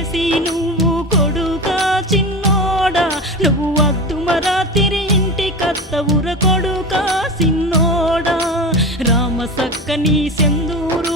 చేసి నువ్వు కొడుకా చిన్నోడా? నువ్వు వద్దు తిరి ఇంటి కత్తవుర కొడుకా సిన్నోడా రామ సక్కని సెందూరు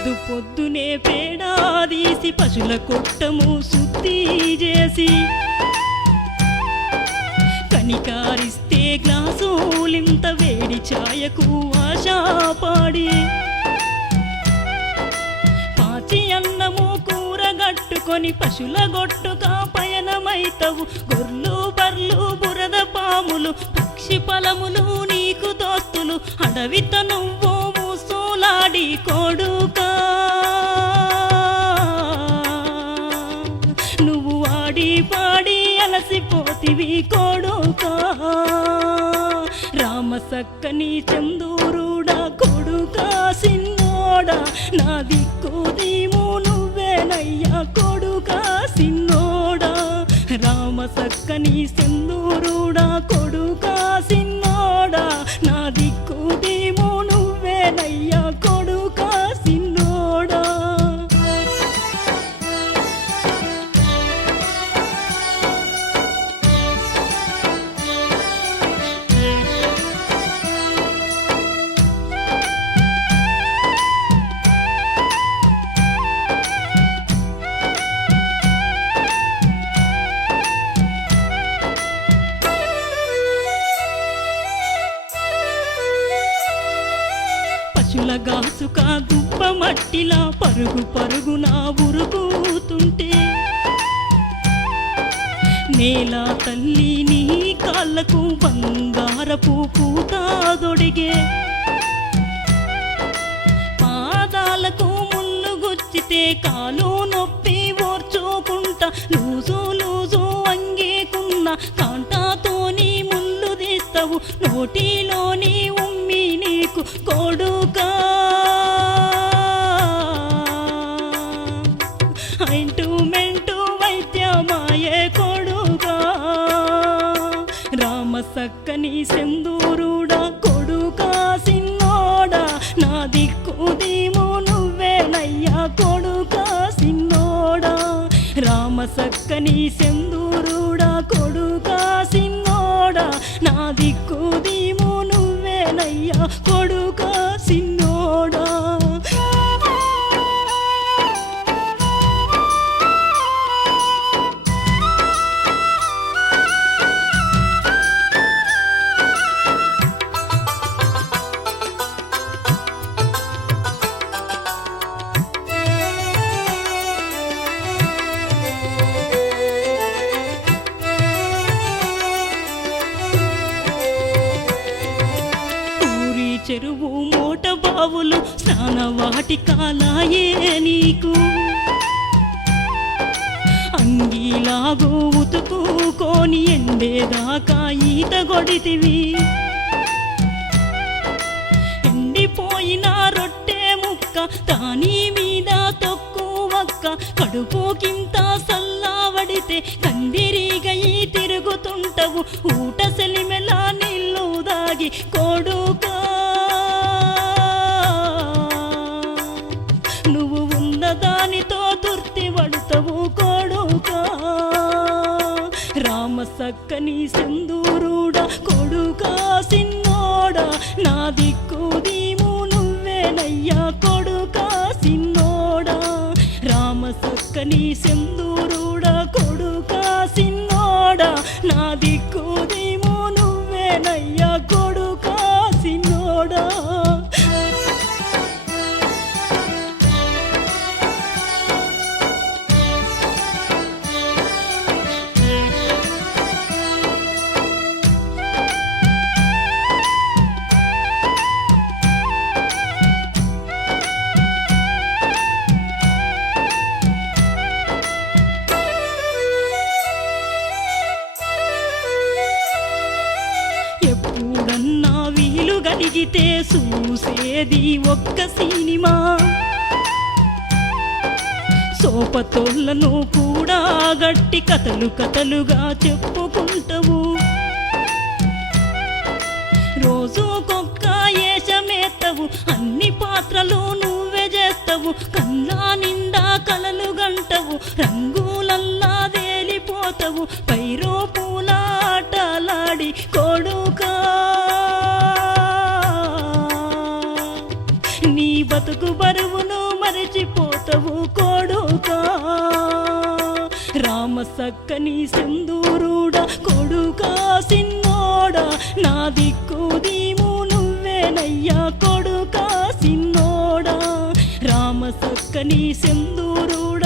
పొద్దు పొద్దునే పేడాదీసి పశుల కొట్టము శుద్ధి చేసి. కనికారిస్తే గ్లాసులింత వేడి ఛాయకు ఆశాపాడి పాచి అన్నము కూరగట్టుకొని పశుల గొట్టుగా పయనమైతవు. గొర్లు బర్లు బురద పాములు పక్షి ఫలములు నీకు దోస్తులు. అడవిత నువ్వు మూసూలాడి కోడు. సక్కని చందూరుడా కొడుకా సిన్నోడా. నా దిక్కుదీము నువ్వేనయ్యా కొడుకా సిన్నోడా. రామ సక్కని సింధూరుడా కొడుకా సిన్నోడా. పశుల గాసుక దుబ్బ మట్టిలా పరుగు పరుగున ఉరుగుతుంటే నేల తల్లి నీ కాళ్ళకు బంగారపు పూత దొడిగే. పాదాలకు ముళ్ళు గుచ్చితే కాలు నొప్పి ఓర్చుకుంటా. లూజు లూజు అంగేకున్న కాంటాతోని ముళ్ళు తీస్తావు నోటి సక్కని సెందూరుడా కొడుకా సిన్నోడా నా దిక్కు దీము నువ్వేనయ్యా కొడుకా సిన్నోడా. రామ సక్కని సెందూరుడా కొడుకా సిన్నోడా నా దిక్కు మోట బావులు స్నాన వాటికాలాయే నీకు. అంగీలాగో ఉతుకుకోని ఎండేదాకా ఈత కొడితివి. ఎండిపోయిన రొట్టె ముక్క దాని మీద తొక్కువక్క కడుపుకింత సల్లావడితే కందిరీగై తిరుగుతుంటవు. ఊట సెలిమెలా నీళ్ళు దాగి కొడుకా సక్కని సింధూరుడా కొడుకా సిన్నోడా. నా దిక్కు దీము నువ్వేనయ్యా కొడుకా సిన్నోడా. రామ సక్కని సింధూరుడా కొడుకా సిన్నోడా. నా దిక్కు దీము తిరిగితే చూసేది ఒక్క సినిమా. సోపతోళ్ళను కూడా గట్టి కథలు కథలుగా చెప్పుకుంటావు. రోజుకొక్క ఏషమేత్తవు అన్ని పాత్రలు నువ్వే చేస్తావు కన్నా నిండా కలలు గంటవు రంగులల్లా తేలిపోతావు. పైరో పూలాటలాడి కొడుకా. బతుకు బరువును మరచిపోతవు కొడుకా. రామ సక్కని సింధూరుడ కొడుకా సిన్నోడా. నా దిక్కు దీము నువ్వేనయ్యా కొడుకా సిన్నోడా. రామ సక్కని సింధూరుడ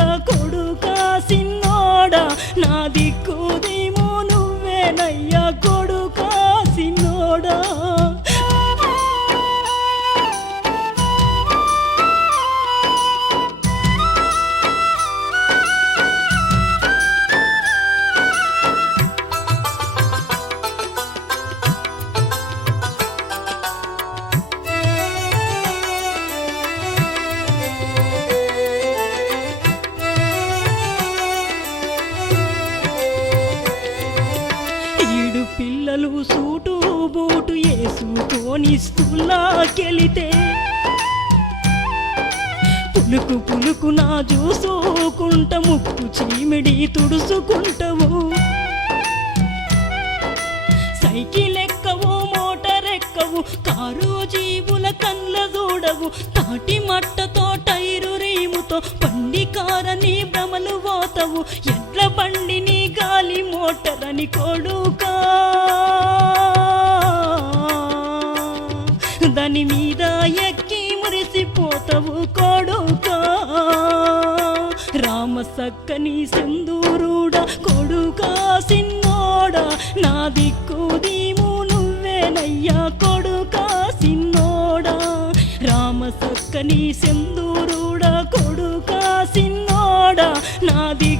పులుకు పులుకు నా చూసుకుంట ముక్కు చీమిడి తుడుసుకుంటవు. సైకిల్ ఎక్కవు మోటార్ ఎక్కవు కారు జీవుల కళ్ళ చూడవు తాటి మట్టతో టైరు రీముతో పండి కారని భ్రమలు పోతవు ఎడ్ల బండిని గాలి మోటార్ అని కొడుకా. దాని మీద మురిసిపోతావు కొడుక? రామ సక్కని సింధూరుడ కొడుకా సిన్నోడా? నా దిక్కు దీము నువ్వేనయ్యా కొడుకా సిన్నోడా? రామ సక్కని సింధూరుడ కొడుకా సిన్నోడా? నా దిక్కు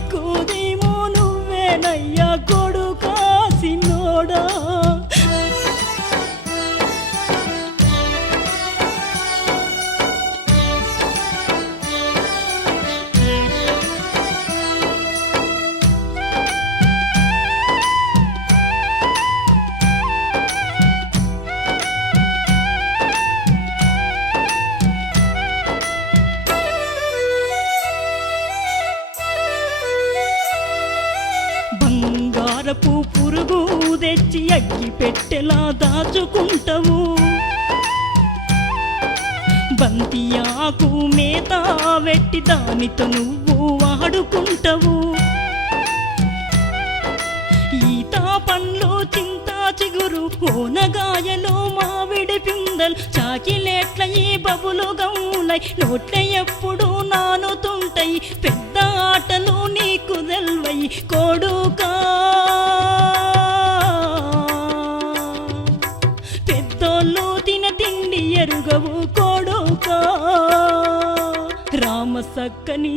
దాచుకుంటావు బంతి ఆకు మేత వెట్టి దానితో నువ్వు ఆడుకుంటావు. ఈత పండ్లు చింత చిగురు ఓనగాయలు మావిడి పిందలు చాకిలేట్ల ఈ బబులు గౌలై నోట్ల ఎప్పుడు నానుతుంటాయి. పెద్ద ఆటలు నీకు తెల్వై కోడుక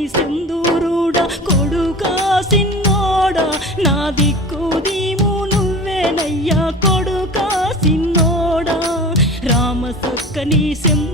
సింధూరుడ కొడుకా సిన్నోడా నా దిక్కు దీము నువ్వేనయ్యా కొడుకా సిన్నోడా. రామ సక్కని సింధు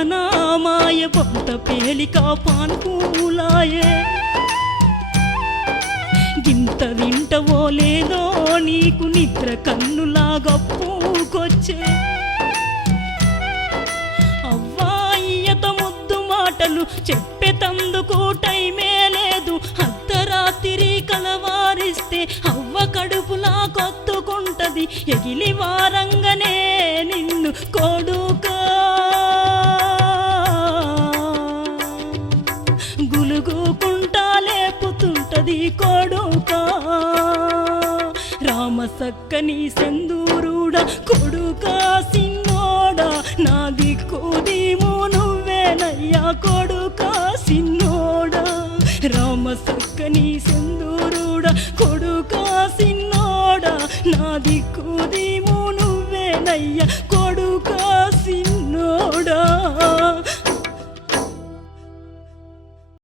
భవనామాయ పంట పేలిక పాన్పూలాయే. గింత వింటవో లేదో నీకు నిద్ర కన్నులాగా పూకొచ్చే. అవ్వాయ్యత ముద్దు మాటలు చెప్పేతందుకు టైమే లేదు. అర్ధరాత్రి కలవారిస్తే అవ్వ కడుపులా కొత్తుకుంటది. ఎగిలి వారి సక్కని